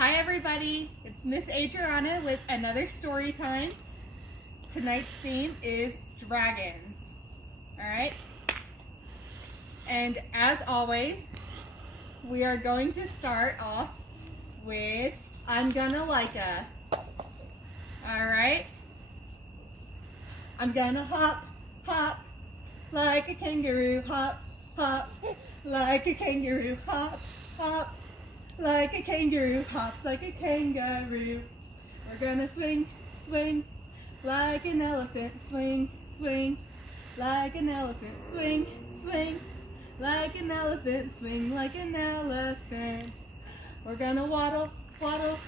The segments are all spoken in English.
Hi everybody, it's Ms Adrianna with another story time. Tonight's theme is dragons. Alright? And as always, we are going to start off with I'm gonna like a. Alright? I'm gonna hop, hop, like a kangaroo, hop, hop, like a kangaroo, hop, hop, like a kangaroo, hop like a kangaroo. We're gonna swing, swing, like an elephant, swing, swing, like an elephant, swing, swing, like an elephant, swing like an elephant. We're gonna waddle, waddle,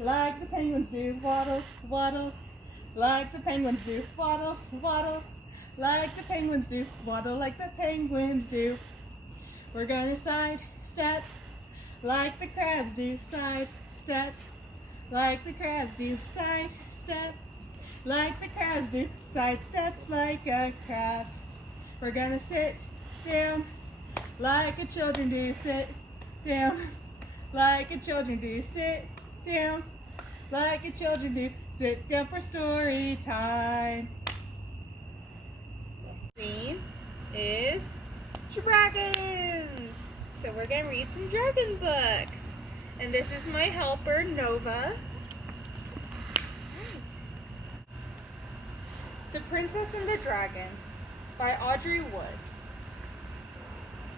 like the penguins do, waddle, waddle, like the penguins do, waddle, waddle, like the penguins do, waddle like the penguins do. We're gonna side step, like the crabs do, side step, like the crabs do, side step, like the crabs do, side step like a crab. We're gonna sit down, like the children do, sit down, like the children do, sit down, like the children do, sit down for story time. Theme is dragons. So we're going to read some dragon books. And this is my helper, Nova. The Princess and the Dragon by Audrey Wood.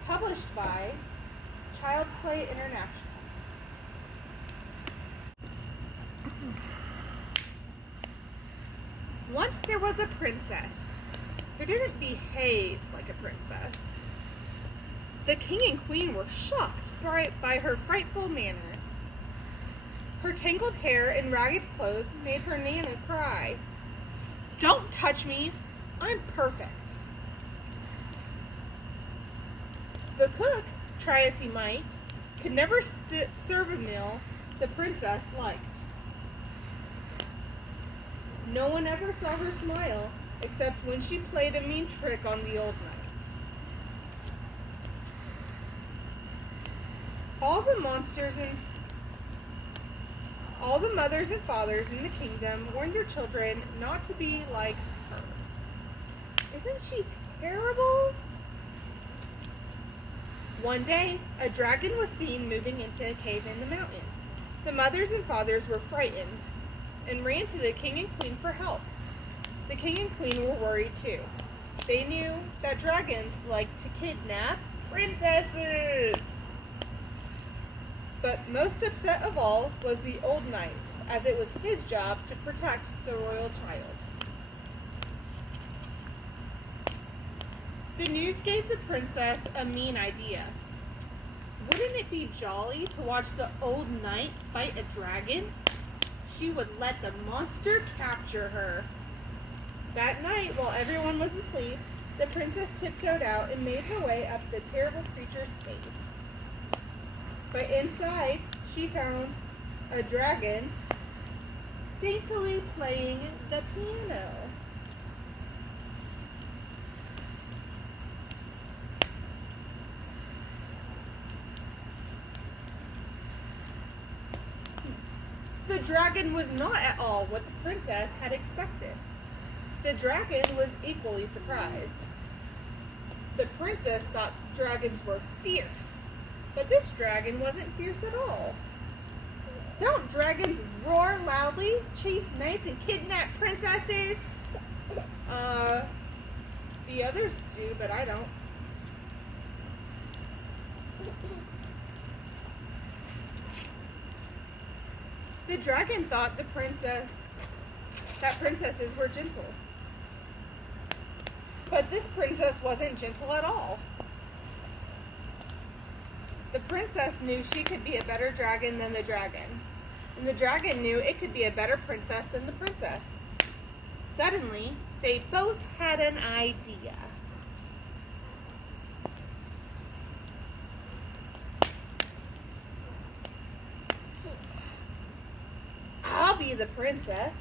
Published by Child's Play International. Once there was a princess who didn't behave like a princess. The king and queen were shocked by her frightful manner. Her tangled hair and ragged clothes made her Nana cry. "Don't touch me, I'm perfect." The cook, try as he might, could never serve a meal the princess liked. No one ever saw her smile except when she played a mean trick on the old knight. All the mothers and fathers in the kingdom warned their children not to be like her. Isn't she terrible? One day, a dragon was seen moving into a cave in the mountain. The mothers and fathers were frightened and ran to the king and queen for help. The king and queen were worried too. They knew that dragons like to kidnap princesses. But most upset of all was the old knight, as it was his job to protect the royal child. The news gave the princess a mean idea. Wouldn't it be jolly to watch the old knight fight a dragon? She would let the monster capture her. That night, while everyone was asleep, the princess tiptoed out and made her way up the terrible creature's cave. But inside, she found a dragon daintily playing the piano. The dragon was not at all what the princess had expected. The dragon was equally surprised. The princess thought dragons were fierce. But this dragon wasn't fierce at all. Don't dragons roar loudly, chase knights, and kidnap princesses? The others do, but I don't. The dragon thought that princesses were gentle. But this princess wasn't gentle at all. The princess knew she could be a better dragon than the dragon. And the dragon knew it could be a better princess than the princess. Suddenly, they both had an idea. I'll be the princess,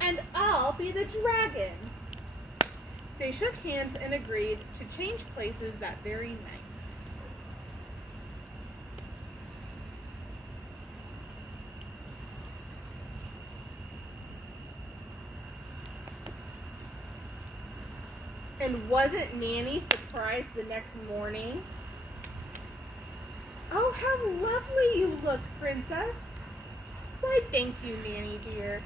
and I'll be the dragon. They shook hands and agreed to change places that very night. And wasn't Nanny surprised the next morning? "Oh, how lovely you look, Princess." "Why, thank you, Nanny dear."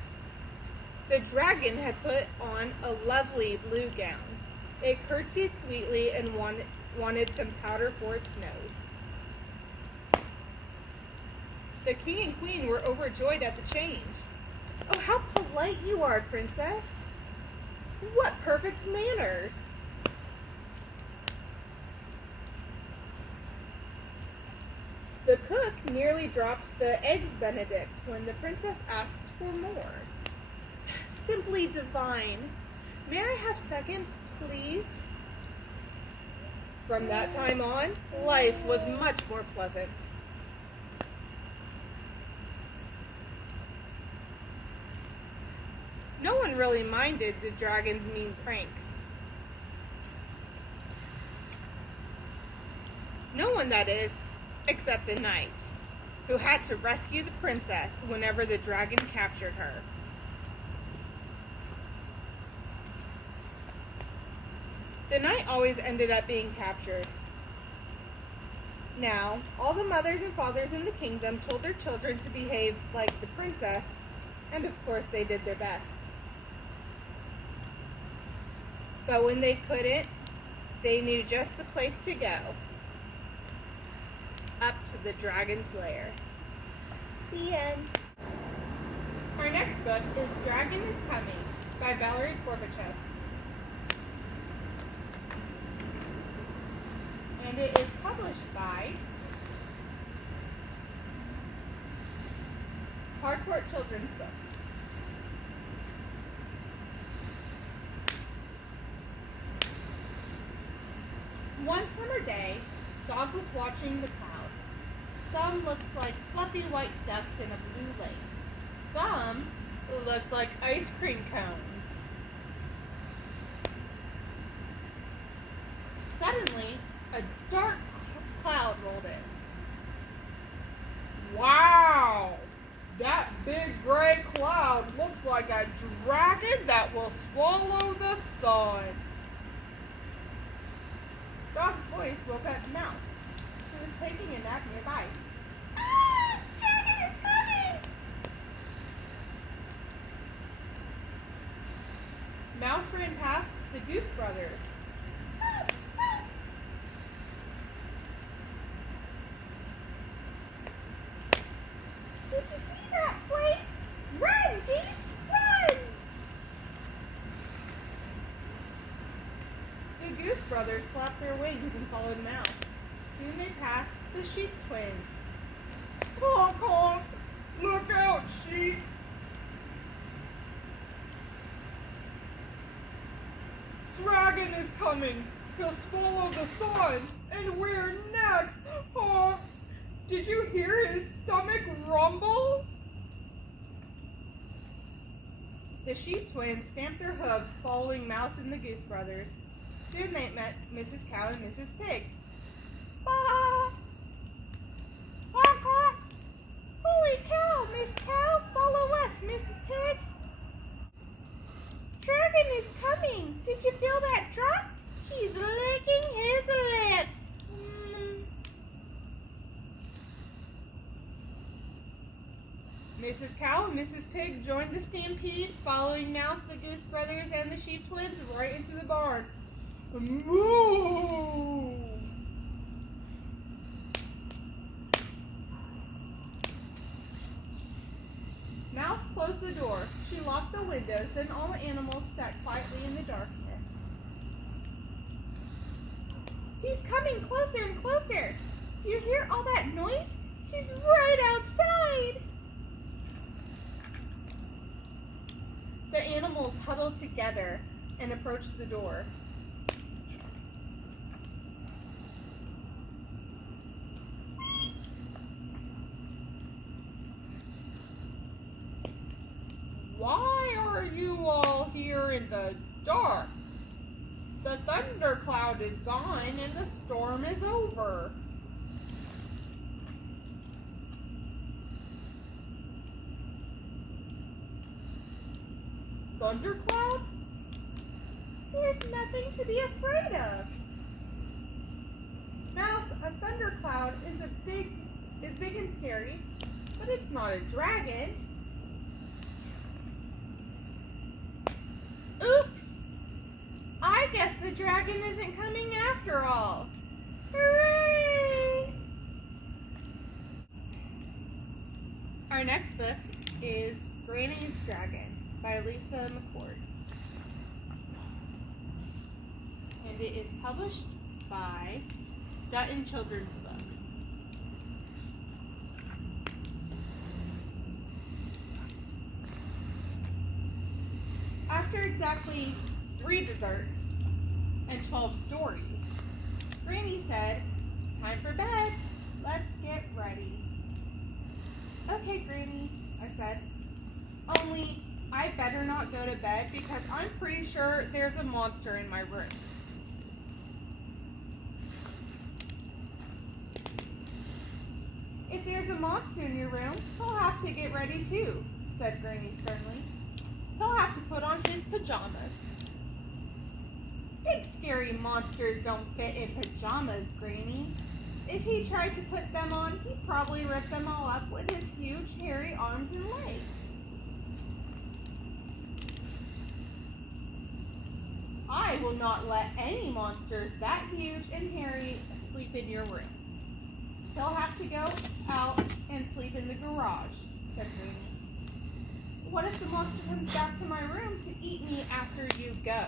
The dragon had put on a lovely blue gown. It curtsied sweetly and wanted some powder for its nose. The king and queen were overjoyed at the change. "Oh, how polite you are, Princess. What perfect manners." The cook nearly dropped the eggs Benedict when the princess asked for more. "Simply divine. May I have seconds, please?" From that time on, life was much more pleasant. No one really minded the dragon's mean pranks. No one, that is, except the knight, who had to rescue the princess whenever the dragon captured her. The knight always ended up being captured. Now, all the mothers and fathers in the kingdom told their children to behave like the princess, and of course they did their best. But when they couldn't, they knew just the place to go. Up to the dragon's lair. The end. Our next book is Dragon is Coming by Valerie Gorbachev. And it is published by Hardcourt Children's Books. One summer day, Dog was watching the clouds. Some looked like fluffy white ducks in a blue lake. Some looked like ice cream cones. Suddenly, a dark cloud rolled in. "Wow! That big gray cloud looks like a dragon that will swallow the sun." Dog's voice woke up Mouse, who was taking a nap nearby. "Ah! Dragon is coming!" Mouse ran past the Goose Brothers. "Did you see that flame? Run, geese, run!" The Goose Brothers flapped their wings and followed Mouse. Soon they passed the Sheep Twins. "Honk, honk! Look out, sheep!" "Dragon is coming! He'll swallow the sun! And we're next! Honk! Did you hear his stomach rumble?" The Sheep Twins stamped their hooves, following Mouse and the Goose Brothers. Soon they met Mrs. Cow and Mrs. Pig. "Bah! Honk, honk! Holy cow, Miss Cow! Follow us, Mrs. Pig!" "Dragon is coming! Did you feel that drop? He's licking his lips!" Mrs. Cow and Mrs. Pig joined the stampede, following Mouse, the Goose Brothers, and the Sheep Twins right into the barn. Moo! Mouse closed the door. She locked the windows, then all the animals sat quietly in the darkness. "He's coming closer and closer! Do you hear all that noise? He's right outside!" The animals huddled together and approached the door. "Why are you all here in the dark? The thundercloud is gone and the storm is over." "Thundercloud? There's nothing to be afraid of. Mouse, a thundercloud is big and scary, but it's not a dragon. Oops! I guess the dragon isn't coming after all. Hooray! Our next book is Granny's Dragon by Lisa McCord. And it is published by Dutton Children's Books. After exactly 3 desserts and 12 stories, Granny said, "Time for bed. Let's get ready." "Okay, Granny," I said. "Only I better not go to bed because I'm pretty sure there's a monster in my room." "If there's a monster in your room, he'll have to get ready too," said Granny sternly. "He'll have to put on his pajamas." "Big scary monsters don't fit in pajamas, Granny. If he tried to put them on, he'd probably rip them all up with his huge hairy arms and legs." "I will not let any monsters that huge and hairy sleep in your room. He'll have to go out and sleep in the garage," said Granny. "What if the monster comes back to my room to eat me after you go?"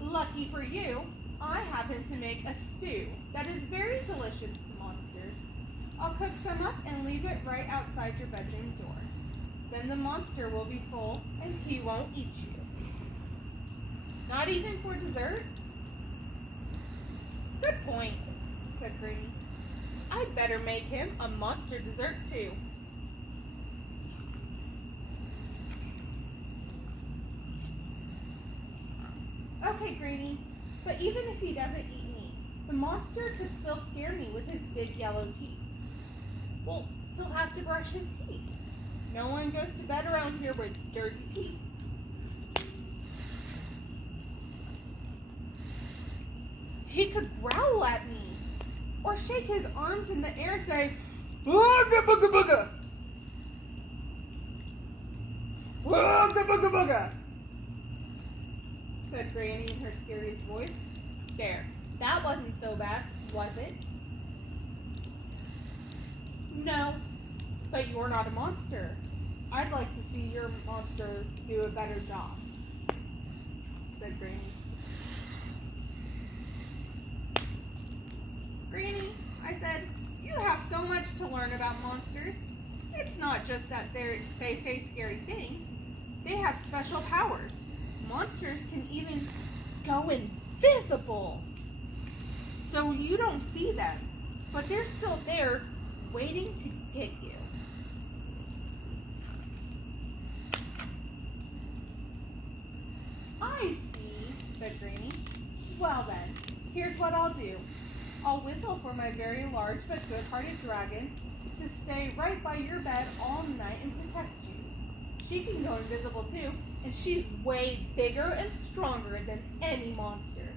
"Lucky for you, I happen to make a stew that is very delicious to monsters. I'll cook some up and leave it right outside your bedroom door. Then the monster will be full and he won't eat you." "Not even for dessert?" "Good point," said Granny. "I'd better make him a monster dessert too." "Okay, Granny, but even if he doesn't eat me, the monster could still scare me with his big yellow teeth." "Well, he'll have to brush his teeth. No one goes to bed around here with dirty teeth." "He could growl at me, or shake his arms in the air and say, 'Booga booga booga! Booga booga booga!'" said Granny in her scariest voice. "There, that wasn't so bad, was it?" "No, but you're not a monster. I'd like to see your monster do a better job," said Granny. "Granny," I said, "you have so much to learn about monsters. It's not just that they say scary things. They have special powers. Monsters can even go invisible. So you don't see them, but they're still there waiting to get you." "I see," said Granny. "Well then, here's what I'll do. I'll whistle for my very large but good-hearted dragon to stay right by your bed all night and protect you. She can go invisible too, and she's way bigger and stronger than any monster."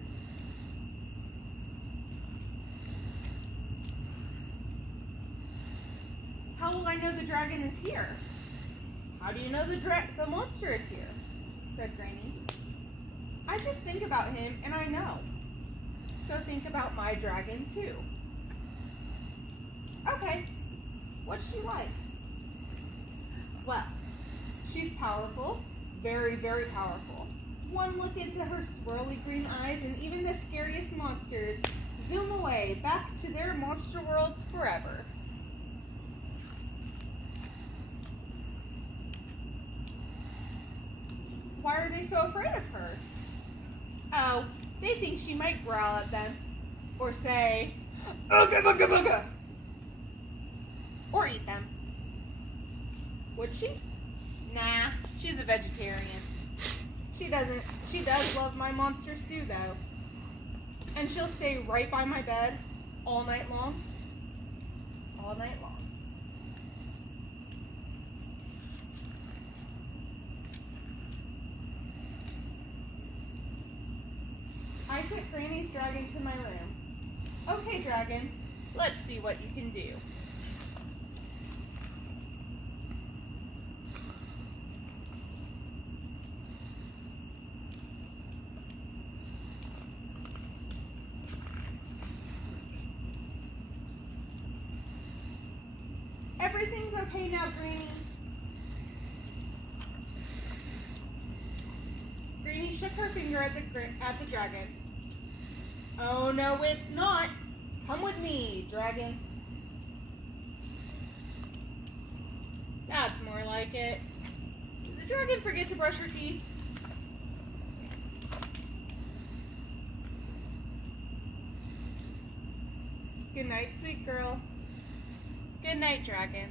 "How will I know the dragon is here?" "How do you know the monster is here?" said Granny. "I just think about him and I know. So think about my dragon too." "Okay, what's she like?" "Well, she's powerful, very, very powerful. One look into her swirly green eyes and even the scariest monsters zoom away back to their monster worlds forever." "Why are they so afraid of her?" "Oh, they think she might growl at them, or say, 'Ooga booga booga,' or eat them." "Would she?" "Nah, she's a vegetarian. She does love my monster stew though. And she'll stay right by my bed all night long. All night long." I took Granny's dragon to my room. Okay, dragon, let's see what you can do. Everything's okay now, Granny. Granny shook her finger at the dragon. Oh, no, it's not. Come with me, dragon. That's more like it. Did the dragon forget to brush her teeth? Good night, sweet girl. Good night, dragon.